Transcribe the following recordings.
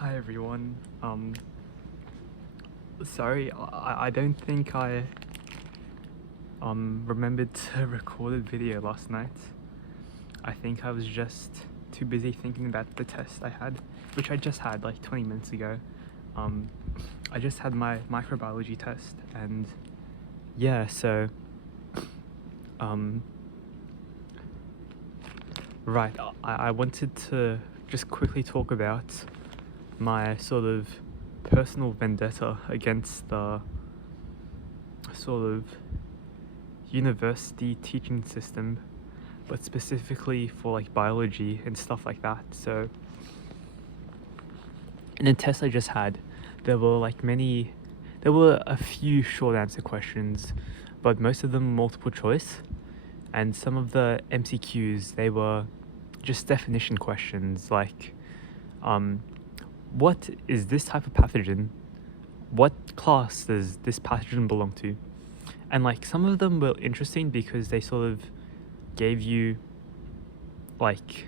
Hi everyone. Sorry, I don't think I remembered to record a video last night. I think I was just too busy thinking about the test I had, which I just had like 20 minutes ago. Um, I just had my microbiology test, and yeah, so um, right. I wanted to just quickly talk about my sort of personal vendetta against the sort of university teaching system, but specifically for like biology and stuff like that. So in the test I just had, there were a few short answer questions, but most of them multiple choice, and some of the MCQs, they were just definition questions like, what is this type of pathogen? What class does this pathogen belong to? And like some of them were interesting because they sort of gave you like,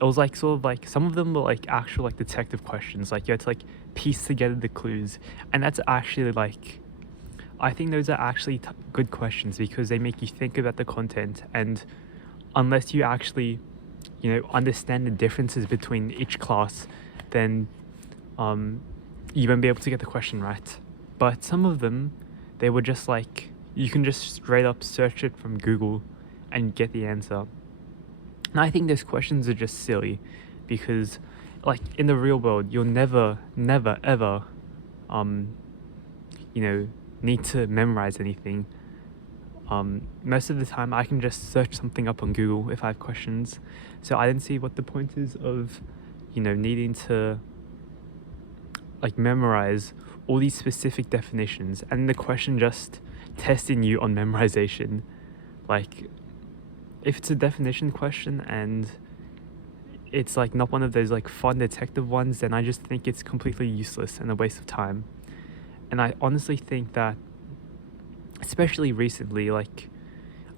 it was like sort of like some of them were like actual like detective questions, like you had to like piece together the clues, and that's actually like, I think those are actually good questions because they make you think about the content, and unless you actually understand the differences between each class, then you won't be able to get the question right. But some of them, they were just like, you can just straight up search it from Google and get the answer. And I think those questions are just silly because, like, in the real world, you'll never, never, ever, need to memorize anything. Most of the time, I can just search something up on Google if I have questions. So I didn't see what the point is of, needing to, like, memorize all these specific definitions and the question just testing you on memorization. Like, if it's a definition question and it's like not one of those like fun detective ones, then I just think it's completely useless and a waste of time. And I honestly think that, especially recently, like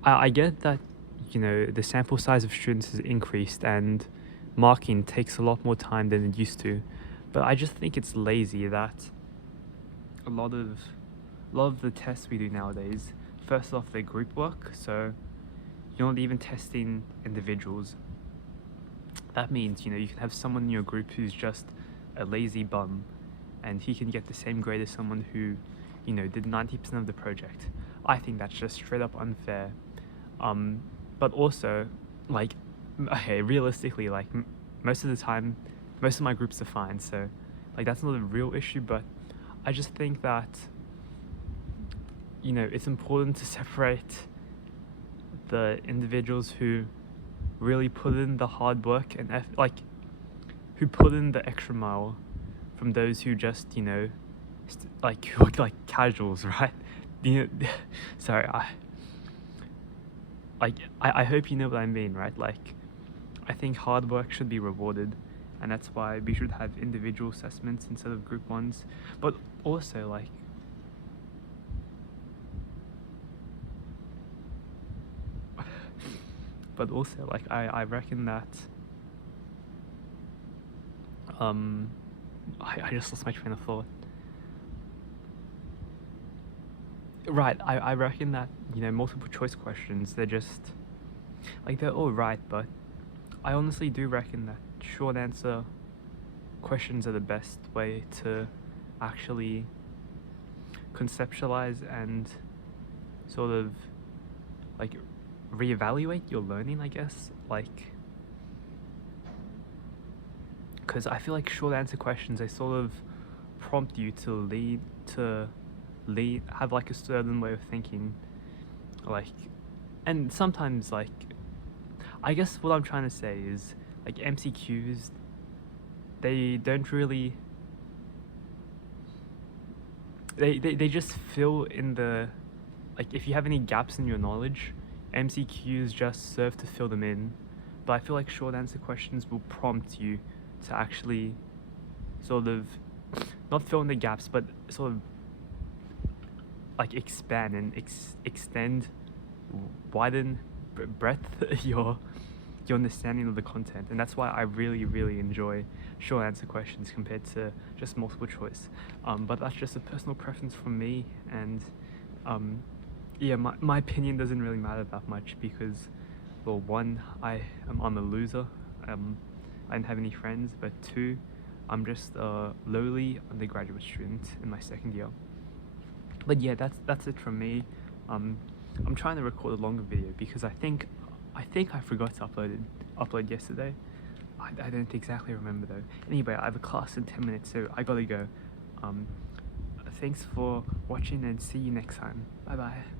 I get that the sample size of students has increased and marking takes a lot more time than it used to, but I just think it's lazy that a lot of the tests we do nowadays, first off, they're group work, so you're not even testing individuals. That means, you can have someone in your group who's just a lazy bum and he can get the same grade as someone who, did 90% of the project. I think that's just straight up unfair. But also, like, okay, realistically, like, most of the time, most of my groups are fine, so, like, that's not a real issue, but I just think that, it's important to separate the individuals who really put in the hard work and like who put in the extra mile from those who just like who are like casuals, right? Sorry, I hope you know what I mean, right? Like, I think hard work should be rewarded, and that's why we should have individual assessments instead of group ones. But also, like, I reckon that I just lost my train of thought. Right, I reckon that, multiple choice questions, they're just, like, they're all right, but I honestly do reckon that short answer questions are the best way to actually conceptualize and sort of, like, reevaluate your learning, I guess. Like, because I feel like short answer questions, they sort of prompt you to have like a certain way of thinking, like, and sometimes, like, I guess what I'm trying to say is, like, MCQs, they don't really, they just fill in the, like, if you have any gaps in your knowledge, MCQs just serve to fill them in. But I feel like short answer questions will prompt you to actually sort of not fill in the gaps, but sort of like expand and extend, widen, breadth your understanding of the content. And that's why I really, really enjoy short answer questions compared to just multiple choice. But that's just a personal preference from me, and um, yeah, my opinion doesn't really matter that much because, well, one, I'm a loser. I didn't have any friends, but two, I'm just a lowly undergraduate student in my second year. But yeah, that's it from me. I'm trying to record a longer video because I forgot to upload yesterday. I don't exactly remember though. Anyway, I have a class in 10 minutes, so I gotta go. Thanks for watching and see you next time. Bye bye.